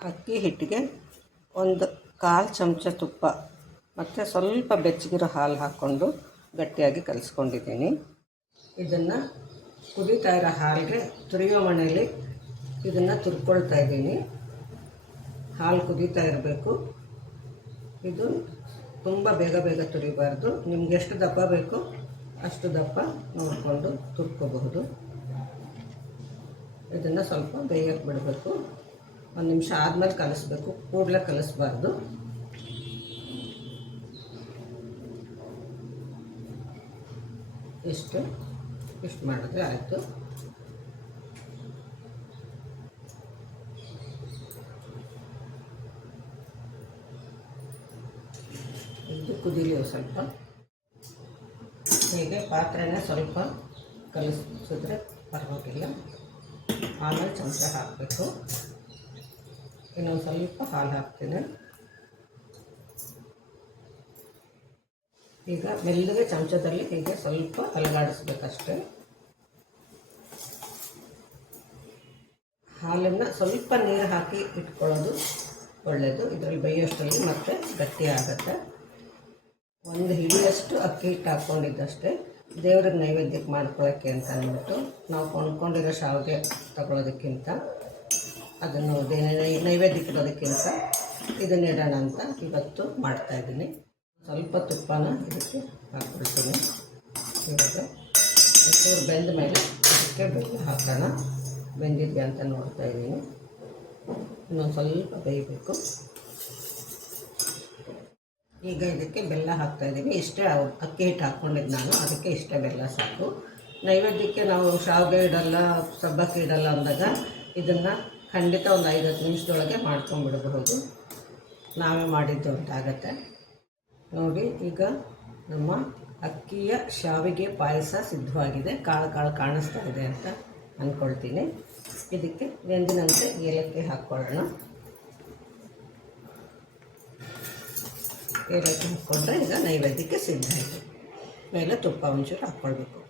ಅಕ್ಕಿ ಹಿಟ್ಟಿಗೆ ಒಂದು ಕಾಲು ಚಮಚ ತುಪ್ಪ ಮತ್ತು ಸ್ವಲ್ಪ ಬೆಚ್ಚಗಿರೋ ಹಾಲು ಹಾಕ್ಕೊಂಡು ಗಟ್ಟಿಯಾಗಿ ಕಲಿಸ್ಕೊಂಡಿದ್ದೀನಿ. ಇದನ್ನು ಕುದೀತಾ ಇರೋ ಹಾಲಿಗೆ ತುರಿಯೋ ಮಣೆಯಲ್ಲಿ ಇದನ್ನು ತುರ್ಕೊಳ್ತಾ ಇದ್ದೀನಿ. ಹಾಲು ಕುದೀತಾ ಇರಬೇಕು. ಇದು ತುಂಬ ಬೇಗ ಬೇಗ ತುರಿಬಾರ್ದು. ನಿಮ್ಗೆ ಎಷ್ಟು ದಪ್ಪ ಬೇಕೋ ಅಷ್ಟು ದಪ್ಪ ನೋಡಿಕೊಂಡು ತುರ್ಕೋಬಹುದು. ಇದನ್ನು ಸ್ವಲ್ಪ ಬೇಯಕ್ಕೆ ಬಿಡಬೇಕು. ಒಂದು ನಿಮಿಷ ಆದಮೇಲೆ ಕಲಿಸ್ಬೇಕು. ಕೂಡಲೇ ಕಲಿಸ್ಬಾರ್ದು. ಇಷ್ಟು ಇಷ್ಟು ಮಾಡಿದ್ರೆ ಆಯಿತು? ಇದು ಕುದಿಲಿ ಸ್ವಲ್ಪ? ಹೀಗೆ? ಪಾತ್ರೆನ ಸ್ವಲ್ಪ ಕಲಿಸಿದ್ರೆ ಪರವಾಗಿಲ್ಲ. ಆಮೇಲೆ ಚಮಚ ಹಾಕಬೇಕು. ಇನ್ನೊಂದು ಸ್ವಲ್ಪ ಹಾಲು ಹಾಕ್ತೀನಿ. ಈಗ ಮೆಲ್ಲಗೆ ಚಮಚದಲ್ಲಿ ಹೀಗೆ ಸ್ವಲ್ಪ ಅಲಗಾಡಿಸ್ಬೇಕಷ್ಟೆ ಹಾಲನ್ನು ಸ್ವಲ್ಪ ನೀರು ಹಾಕಿ ಇಟ್ಕೊಳ್ಳೋದು ಒಳ್ಳೆಯದು ಇದರಲ್ಲಿ ಬೇಯೋಷ್ಟರಲ್ಲಿ ಮತ್ತೆ ಗಟ್ಟಿ ಆಗುತ್ತೆ ಒಂದು ಹಿಡಿಯಷ್ಟು ಅಕ್ಕಿ ಹಿಟ್ಟು ಹಾಕ್ಕೊಂಡಿದ್ದಷ್ಟೇ. ದೇವ್ರಿಗೆ ನೈವೇದ್ಯಕ್ಕೆ ಮಾಡ್ಕೊಳ್ಳೋಕ್ಕೆ ಅಂತ ಅಂದ್ಬಿಟ್ಟು ನಾವು ಕೊಂಡ್ಕೊಂಡಿರೋ ಶಾವಿಗೆ ತಗೊಳ್ಳೋದಕ್ಕಿಂತ ಅದನ್ನು ನೈವೇದ್ಯಕ್ಕೆ ಅದಕ್ಕಿಂತ ಇದನ್ನ ಇಡೋಣ ಅಂತ ಇವತ್ತು ಮಾಡ್ತಾಯಿದ್ದೀನಿ ಸ್ವಲ್ಪ ತುಪ್ಪನ ಇದಕ್ಕೆ ಹಾಕ್ಬಿಡ್ತೀನಿ. ಇವಾಗ ಬೆಂದ ಮೇಲೆ ಇದಕ್ಕೆ ಬೆಲ್ಲ ಹಾಕೋಣ. ಬೆಂದಿದ್ಯಾ ಅಂತ ನೋಡ್ತಾ ಇದ್ದೀನಿ. ಇನ್ನೊಂದು ಸ್ವಲ್ಪ ಬೇಯಬೇಕು. ಈಗ ಇದಕ್ಕೆ ಬೆಲ್ಲ ಹಾಕ್ತಾ ಇದ್ದೀನಿ. ಇಷ್ಟೇ ಅಕ್ಕಿ ಹಿಟ್ಟು ಹಾಕ್ಕೊಂಡಿದ್ದು ನಾನು. ಅದಕ್ಕೆ ಇಷ್ಟೇ ಬೆಲ್ಲ ಸಾಕು. ನೈವೇದ್ಯಕ್ಕೆ ನಾವು ಶಾವಿಗೆ ಇಡಲ್ಲ ಸಬ್ಬಕ್ಕಿ ಇಡಲ್ಲ ಅಂದಾಗ ಇದನ್ನು ಖಂಡಿತ ಒಂದು ಐದು ಹತ್ತು ನಿಮಿಷದೊಳಗೆ ಮಾಡ್ಕೊಂಬಿಡಬಹುದು ನಾವೇ ಮಾಡಿದ್ದು ಅಂತ ಆಗತ್ತೆ ನೋಡಿ, ಈಗ ನಮ್ಮ ಅಕ್ಕಿಯ ಶಾವಿಗೆ ಪಾಯಸ ಸಿದ್ಧವಾಗಿದೆ. ಕಾಳು ಕಾಳು ಕಾಣಿಸ್ತಾ ಇದೆ ಅಂತ ಅಂದ್ಕೊಳ್ತೀನಿ ಇದಕ್ಕೆ ಎಂದಿನಂತೆ ಏಲಕ್ಕಿ ಹಾಕ್ಕೊಳ್ಳೋಣ ಏಲಕ್ಕಿ ಹಾಕ್ಕೊಂಡ್ರೆ ಈಗ ನೈವೇದ್ಯಕ್ಕೆ ಸಿದ್ಧ ಆಯಿತು. ಮೇಲೆ ತುಪ್ಪ ಒಂಚೂರು ಹಾಕ್ಕೊಳ್ಬೇಕು.